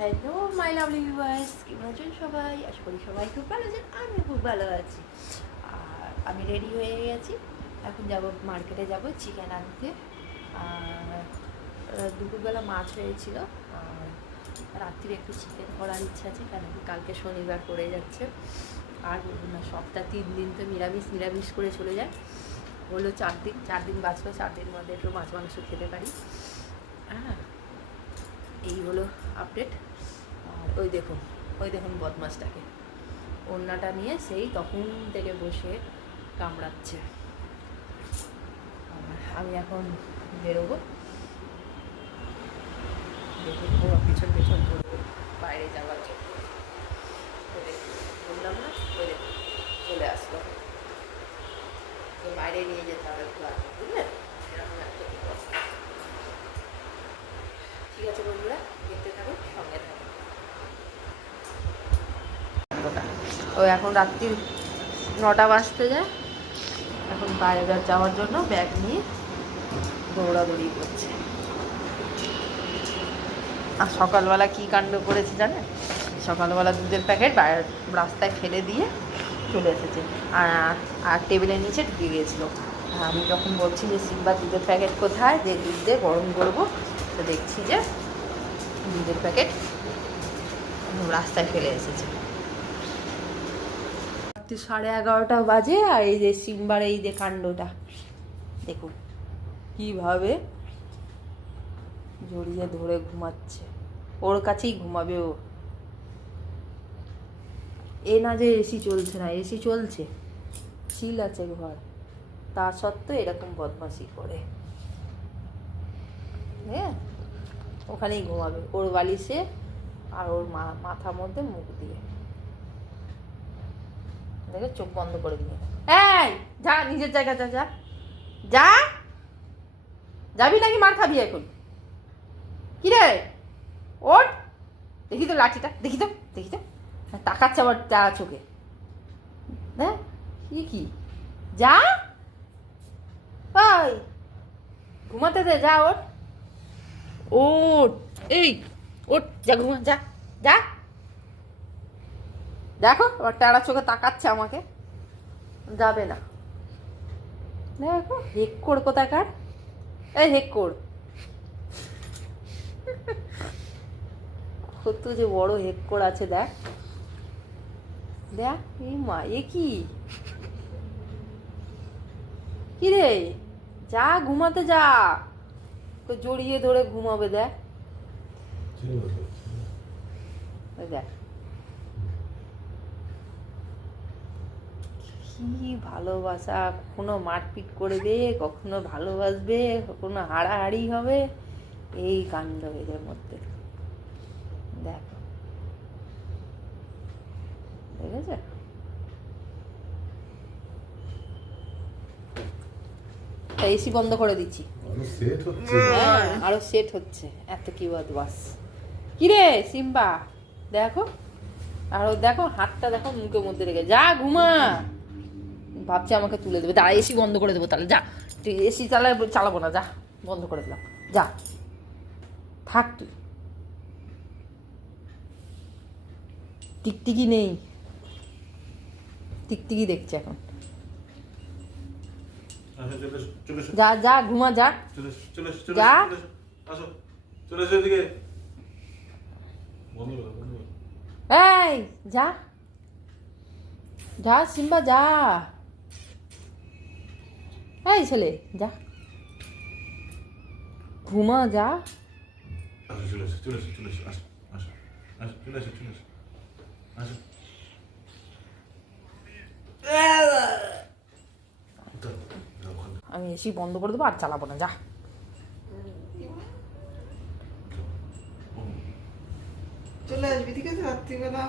Hello my lovely viewers কেমন আছেন সবাই আশা করি সবাই খুব ভালো আছেন আমি খুব ভালো আছি। আর আমি রেডি হয়ে গেছি। এখন যাব মার্কেটে যাব চিকেন আনতে। আর দুপুরবেলা মাছ হয়েছিল। আর রাত্রিরে একটু চিকেন করার ইচ্ছা আছে কেন কি কালকে শনিবার পড়ে যাচ্ছে। আর সপ্তাহ তিন দিন তো নিরামিষ নিরামিষ করে চলে যায়। হলো চার দিন চার দিন বাঁচলো, চার দিন মধ্যে একটু মাছ, মাংস খেতে পারি। হ্যাঁ এই হলো আপডেট আর ওই দেখুন ওই দেখুন বদমাসটাকে ওড়নাটা নিয়ে সেই তখন থেকে বসে কামড়াচ্ছে। আমি এখন বেরোবো। দেখুন ও পিছন পিছন ঘুরবো, বাইরে যাওয়ার জন্য। বললাম না, ওই দেখুন, চলে আসলো। বাইরে নিয়ে যেতে হবে একটু আগে, বুঝলেন? এরকম ঠিক আছে বন্ধুরা ও এখন রাত্রি নটা বাজতে যায়। এখন বাইরে যাওয়ার জন্য ব্যাগ নিয়ে দৌড়াদৌড়ি করছে। আর সকালবেলা কি কাণ্ড করেছে জানেন? সকালবেলা দুধের প্যাকেট রাস্তায় ফেলে দিয়ে চলে এসেছে। আর আর টেবিলের নিচে ঢুকে গিয়েছিল আমি যখন বলছি যে, সিম্বা, দুধের প্যাকেট কোথায়? যে দুধ দিয়ে গরম করব। তো দেখছি যে, দুধের প্যাকেট রাস্তায় ফেলে এসেছে। রাত্রি সাড়ে এগারোটা বাজে আর এই যে সিম্বার এই যে কাণ্ডটা। দেখুন, কীভাবে জড়িয়ে ধরে ঘুমাচ্ছে। ওর কাছেই ঘুমাবে ও। এ না যে এসি চলছে না এসি চলছে। চিল আছে ঘর। তা সত্ত্বেও এরকম বদমাশি করে। হ্যাঁ ওখানেই ঘুমাবে। ওর বালিশে আর ওর মাথার মধ্যে মুখ দিয়ে। দেখে চোখ বন্ধ করে দিয়ে এই যা নিজের জায়গা যা যা। যা। যাবি নাকি মার খাবি এখন? কি রে? ওঠ। দেখি তো লাঠিটা দেখি তো দেখি তো। হ্যাঁ, তাকাচ্ছে আবার তা চোখে। হ্যাঁ কি কি? যা। ওই ঘুমাতে দে যা ওঠ। ওট এই ওঠ যা ঘুমা যা যা। দেখো আবার টাড়া চোখে তাকাচ্ছে আমাকে। যাবে না। দেখো হেক্কর কোথাকার? এই হেক্কর। কত যে বড় হেক্কর আছে দেখ। দেখ এই মা এ কি? কি রে? যা ঘুমাতে যা। তো জড়িয়ে ধরে ঘুমাবে দেখ। দেখ। কি ভালোবাসা কখনো মারপিট করবে কখনো ভালোবাসবে কখনো হাড়াহাড়ি হবে এই কাণ্ড এদের মধ্যে। দেখো। দেখেছ? এসি বন্ধ করে দিচ্ছি। হ্যাঁ আরও সেট হচ্ছে। এত কি বদমাস। কিরে সিম্বা? দেখো। আর দেখো হাতটা দেখো মুখের মধ্যে রেখে যা ঘুমা। ভাবছি আমাকে তুলে দেবে। দাঁড়া এসি বন্ধ করে দেবো তাহলে যা। তুই এসি চালা চালাবো না যা বন্ধ করে দিলাম। যা। থাক তুই। টিকটিকি নেই। টিকটিকি দেখছে এখন। এসো, যা যা ঘুমা যা। যা। এই যা। যা সিম্বা যা। এই ছেলে যা। ঘুমা যা। আমি এসি বন্ধ করে দেবো আর চালাবো না যা। চলে আসবি ঠিক আছে? রাত্রিবেলা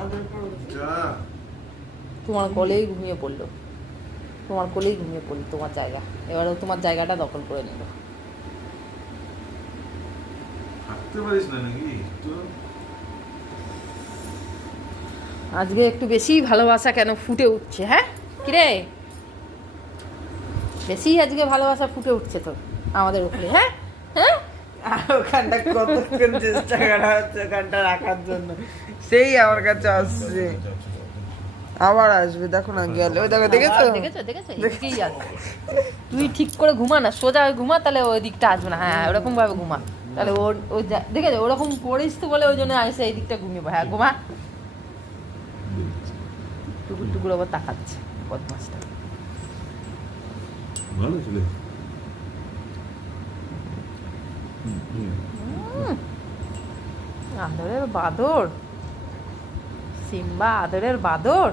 আদর করব তোমার কোলেই ঘুমিয়ে পড়ল। তোমার কোলেই ঘুমিয়ে পড়ল তোমার জায়গা। এবারে তোমার জায়গাটা দখল করে নিল আজকে একটু বেশি ভালোবাসা কেন ফুটে উঠছে হ্যাঁ? কিরে? বেশি আজকে ভালোবাসা ফুটে উঠছে তো আমাদের উপরে হ্যাঁ? হ্যাঁ? আর ওখানটা কতক্ষণ চেষ্টা করা হচ্ছে ওখানটা রাখার জন্য? সেই আমার কাছে আসছে। আবার আসবে দেখো না গেল। ওই দেখো দেখেছ? দেখেছ দেখেছ? তুই ঠিক করে ঘুমা না সোজা ঘুমা তাহলে ওই দিকটা আসবে না। হ্যাঁ ওরকম ভাবে ঘুমা। তাহলে ওর ও যা- দেখেছ? ওরকম করিস তো বলে ওই জন্য আসে এই দিকটা ঘুমিয়ে পড়ে। হ্যাঁ ঘুমা। টুকুর টুকুর আবার তাকাচ্ছে বদমাসটা ভালো ছিল। আদরের বাদর। সিম্বা আদরের বাদর।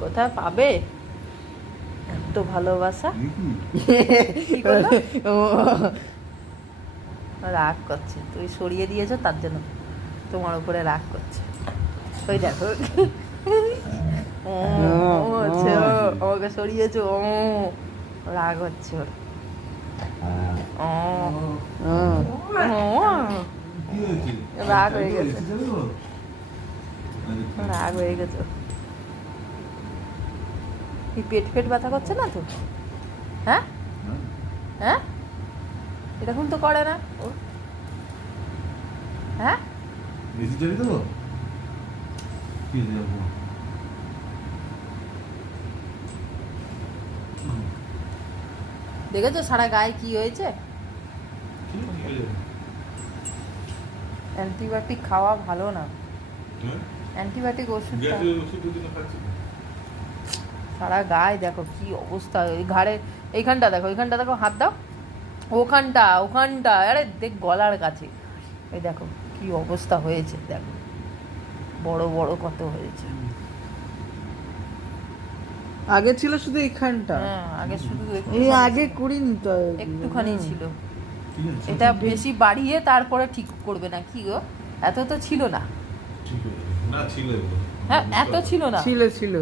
কোথায় পাবে? এত ভালোবাসা। রাগ করছে। তুই সরিয়ে দিয়েছ, তার জন্য তোমার উপরে রাগ করছে। ওই দেখো। আমাকে সরিয়েছো। ও, রাগ হচ্ছে ওর? রাগ হয়ে গেছে। রাগ হয়ে গেছে। কি পেট ফেট ব্যথা করছে না তো? হ্যাঁ? হ্যাঁ? এরকম তো করে না। ও। হ্যাঁ? দেখেছ সারা গায়ে কি হয়েছে? অ্যান্টিবায়োটিক খাওয়া ভালো না। হ্যাঁ? অ্যান্টিবায়োটিক ওষুধটা ওষুধ। সারা গায়ে দেখো কি অবস্থা। ওই ঘাড়ে এইখানটা দেখো এইখানটা দেখো হাত দাও। ওখানটা ওখানটা আরে দেখ গলার কাছে। এই দেখো কি অবস্থা হয়েছে দেখো। বড় বড় কত হয়েছে। আগে ছিল শুধু এইখানটা? হ্যাঁ আগে শুধু এই আগে। করিনি তো একটুখানি ছিল। এটা বেশি বাড়িয়ে তারপরে ঠিক করবে না কি গো? এত তো ছিল না। ঠিক না। হ্যাঁ এত ছিল না। ছিল ছিল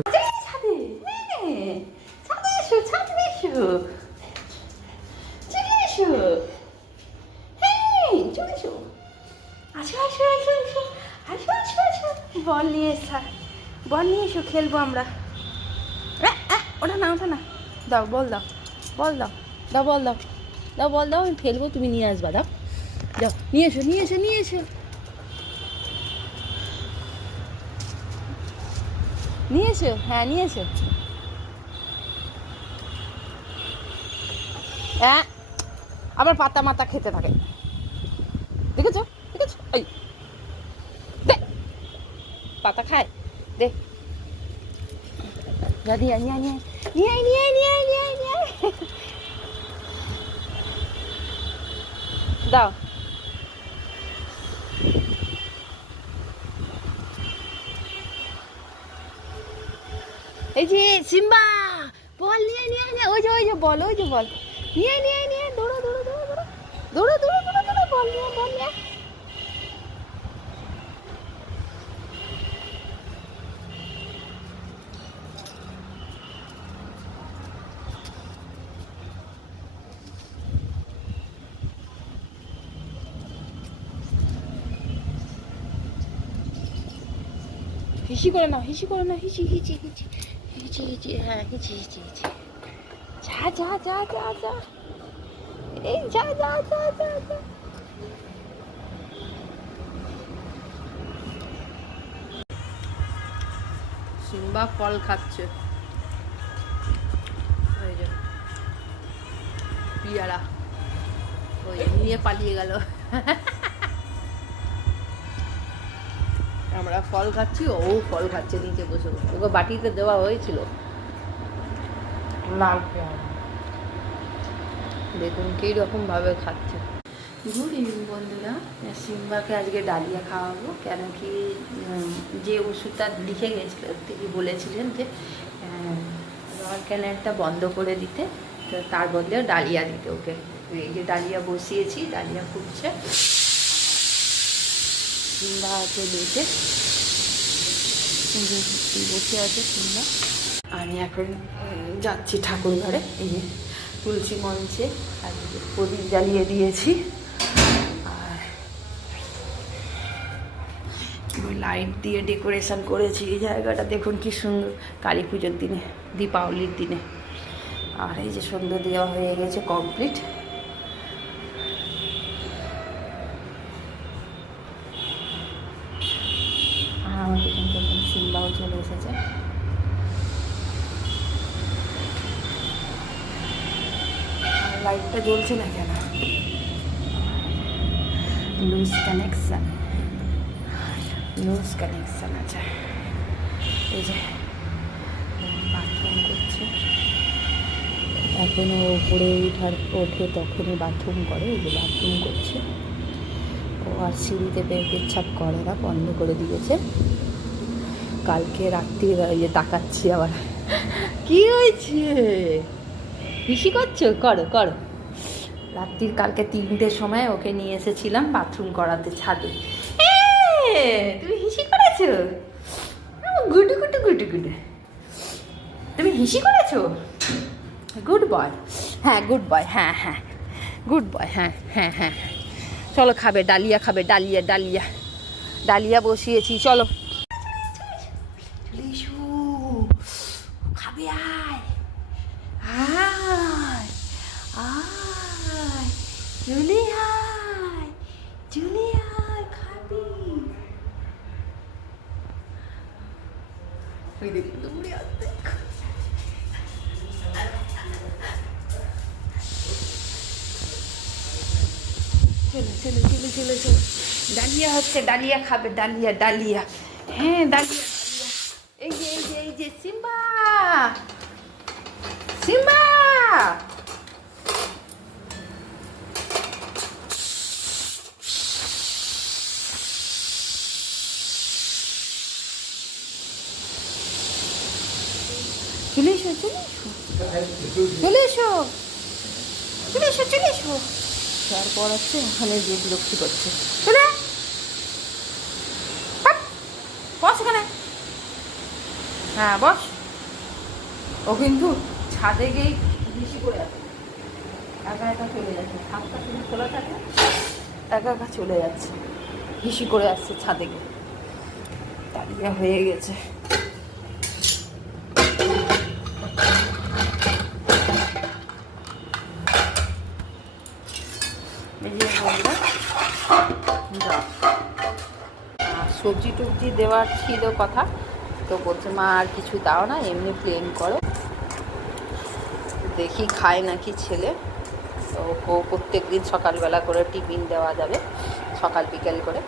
ছাদে হ্যাঁ ছাদে এসো ছাদে এসো চলে এসো হ্যাঁ চলে এসো আসো আসো আসো আসো আসো আসো আসো বল নিয়ে এসা বল নিয়ে এসো খেলব আমরা। ওটা না ওটা না দাও বল দাও বল দাও দাও বল দাও। দাও বল দাও, আমি ফেলব, তুমি নিয়ে আসবা, দাও। দাও, নিয়ে এসো নিয়ে এসো নিয়ে এসো। নিয়ে এসো হ্যাঁ নিয়ে এসো। হ্যাঁ? আবার পাতা মাতা খেতে থাকে। দেখেছ? দেখেছ? এই। দে। পাতা খায়। দে। যা, নিয়ে নিয়ে। দাও। এই যে, সিম্বা! বল, নিয়ে নিয়ে নিয়ে ওই যে ওই যে, বল, ওই যে, বল। নিয়ে নিয়ে নিয়ে, দৌড়ো দৌড়ো দৌড়ো দৌড়ো। দৌড়ো দৌড়ো দৌড়ো দৌড়ো বল নিয়ে বল নিয়ে। হিসি করে না হিসি করে না হিচি হিচি হিচি হিচি হিচি হ্যাঁ হিচি হিচি হিচি। যা যা যা যা যা। এই যা যা যা যা যা। সিম্বা ফল খাচ্ছে। পিয়ারা। ওই নিয়ে পালিয়ে গেল। আমরা ফল খাচ্ছি, ও ফল খাচ্ছে, নিচে বসে। ওকে বাটিতে দেওয়া হয়েছিল। লাল পেয়ারা। দেখুন কী রকম ভাবে খাচ্ছে। গুড ইভিনিং বন্ধুরা। সিম্বাকে আজকে ডালিয়া খাওয়াবো। কেন কি যে ওষুধটা লিখে গেছিল তিনি বলেছিলেন যে রয়াল ক্যানেলটা বন্ধ করে দিতে তো তার বদলে ডালিয়া দিতে ওকে। এই যে ডালিয়া বসিয়েছি ডালিয়া ফুটছে। সিম্বা আছে বেঁচে। বসে আছে সিম্বা। আমি এখন যাচ্ছি ঠাকুর ঘরে, এই তুলসী মঞ্চে প্রদীপ জ্বালিয়ে দিয়েছি। আর লাইট দিয়ে ডেকোরেশন করেছি, এই জায়গাটা দেখুন কি সুন্দর, কালী পুজোর দিনে, দীপাবলির দিনে। আর এই যে সন্ধ্যা দেওয়া হয়ে গেছে কমপ্লিট আমাদের কিন্তু সিম্বাও চলে এসেছে। লাইটটা জ্বলছে না কেন? লুজ কানেকশান লুজ কানেকশান আছে। এই যে বাথরুম করছে। এখনও উপরে উঠার ওঠে তখনই বাথরুম করে, এই যে বাথরুম করছে। ও আর সিঁড়িতে পে- পেচ্ছাপ করে না, বন্ধ করে দিয়েছে। কালকে রাত্রি ইয়ে তাকাচ্ছি আবার। কি হয়েছে? হিসি করছ? করো করো। রাত্রির কালকে তিনটের সময় ওকে নিয়ে এসেছিলাম বাথরুম করাতে ছাদে। তুমি হিসি করেছ? গুডু গুডু গুডু গুডু। তুমি হিসি করেছ? Good boy. হ্যাঁ গুড বয় হ্যাঁ হ্যাঁ। গুড বয় হ্যাঁ হ্যাঁ হ্যাঁ হ্যাঁ। চলো খাবে ডালিয়া খাবে ডালিয়া ডালিয়া। ডালিয়া বসিয়েছি চলো। চলো চলো চলো চলো চলো। ডালিয়া হচ্ছে ডালিয়া খাবে, ডালিয়া ডালিয়া। হ্যাঁ ডালিয়া এই যে এই যে এই যে, সিম্বা। সিম্বা! চলে এসো চলে এসো। চলে এসো। চলে এসো চলে এসো। তারপর আছে ওখানে যে বিরক্তি করছে। চলে। বস এখানে। হ্যাঁ বস। ও কিন্তু ছাদে গিয়েই বেশি করে আছে। একা একা চলে যাচ্ছে। ছাদটা শুধু খোলা থাকে একা একা চলে যাচ্ছে। হিসি করে আসছে ছাদে গিয়ে। তালিয়া হয়ে গেছে। সবজি টবজি দেওয়ার ছিল কথা, তো বলছে, মা, আর কিছু দাও না, এমনি প্লেন করো। দেখি খায় নাকি ছেলে। তো ও প্রত্যেক দিন সকালবেলা করে টিফিন দেওয়া যাবে, সকাল বিকেল করে।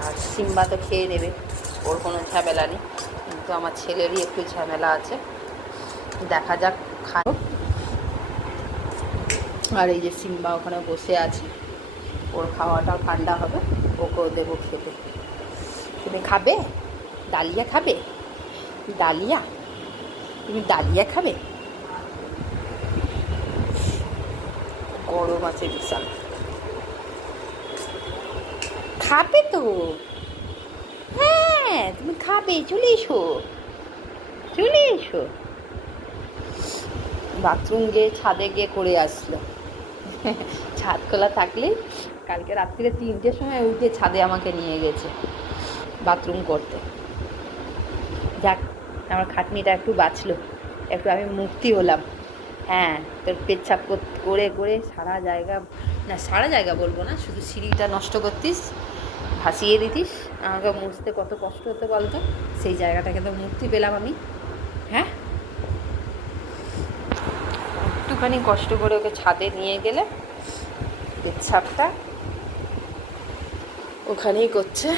আর সিম্বা তো খেয়ে নেবে, ওর কোনো ঝামেলা নেই। কিন্তু আমার ছেলেরই একটু ঝামেলা আছে। দেখা যাক, খায়। আর এই যে সিম্বা ওখানে বসে আছে, ওর খাওয়াটাও ঠান্ডা হবে, ওকেও দেবো খেতে। তুমি খাবে? ডালিয়া খাবে? ডালিয়া? তুমি ডালিয়া খাবে? গরম আছে বিশাল। খাবে তো? হ্যাঁ তুমি খাবে, চলে এসো চলে এসো। বাথরুম গিয়ে ছাদে গিয়ে করে আসলো। ছাদ খোলা থাকলে কালকে রাত্রিরে তিনটের সময় উঠে ছাদে আমাকে নিয়ে গেছে বাথরুম করতে। যাক, আমার খাটনিটা একটু বাঁচলো, একটু আমি মুক্তি হলাম। হ্যাঁ তোর পেচ্ছাপ করে করে সারা জায়গা, না, সারা জায়গা বলব না, শুধু সিঁড়িটা নষ্ট করতিস, ভাসিয়ে দিতিস, আমাকে মুছতে কত কষ্ট হতো বলতো? সেই জায়গাটাকে তো মুক্তি পেলাম আমি। হ্যাঁ? একটুখানি কষ্ট করে ওকে ছাদে নিয়ে গেলে পেচ্ছাপটা ওখানেই করছে।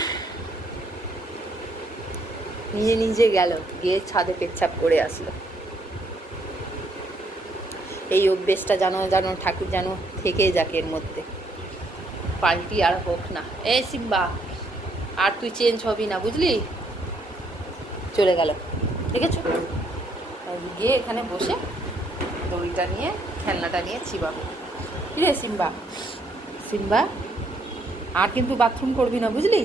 নিজে নিজে গেল, গিয়ে ছাদে পেচ্ছাপ করে আসলো। এই অভ্যেসটা যেন যেন ঠাকুর যেন থেকে যাক এর মধ্যে। পাল্টি আর হোক না। এ সিম্বা, আর তুই চেঞ্জ হবি না, বুঝলি? চলে গেল। দেখেছ? আর গিয়ে এখানে বসে দড়িটা নিয়ে, খেলনাটা নিয়ে চিবাবো। রে সিম্বা? সিম্বা, আর কিন্তু বাথরুম করবি না বুঝলি?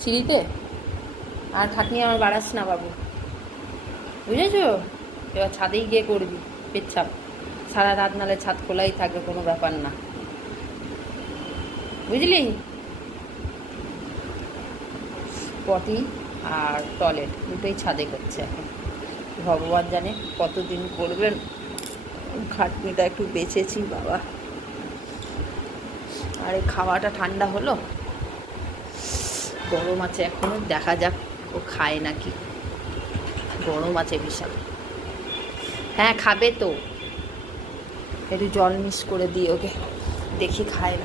সিঁড়িতে? আর খাটনি আমার বাড়াস না বাবু। বুঝেছ? এবার ছাদেই গিয়ে করবি পেচ্ছাপ সারা রাত নালে ছাদ খোলাই থাকবে, কোনো ব্যাপার না। বুঝলি? পটি আর টয়লেট, দুটোই ছাদে করছে এখন। ভগবান জানে কতদিন করবেন। খাটনিটা একটু বেঁচেছি, বাবা। আর, খাওয়াটা ঠান্ডা হলো? গরম আছে এখনও, দেখা যাক ও খায় নাকি। গরম আছে বিশাল। হ্যাঁ খাবে তো। একটু জল মিস করে দিই ওকে। দেখি খায়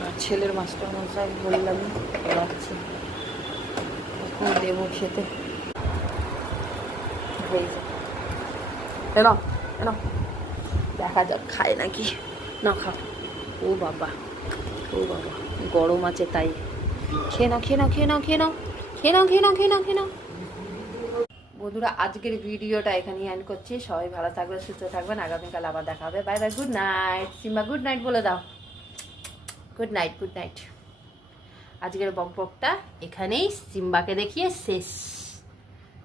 আর ছেলের মাস্টার মশাই বললাম দেবো খেতে। হয়েছে এনো এনো দেখা যাক খায় নাকি না খাও ও বাবা ও বাবা গরম আছে তাই খেয়ে নাও খেয়ে নাও খেয়ে নাও খেয়ে নাও খেয়ে নাও খেয়ে নাও খেয়ে নাও খেয়ে নাও বন্ধুরা, আজকের ভিডিওটা এখানে এন্ড করছি। সবাই ভালো থাকবেন, সুস্থ থাকবেন। আগামীকাল আবার দেখা হবে। Bye bye good night Simba good night বলে দাও। গুড নাইট গুড নাইট আজকের বক বকটা এখানেই সিম্বাকে দেখিয়ে শেষ।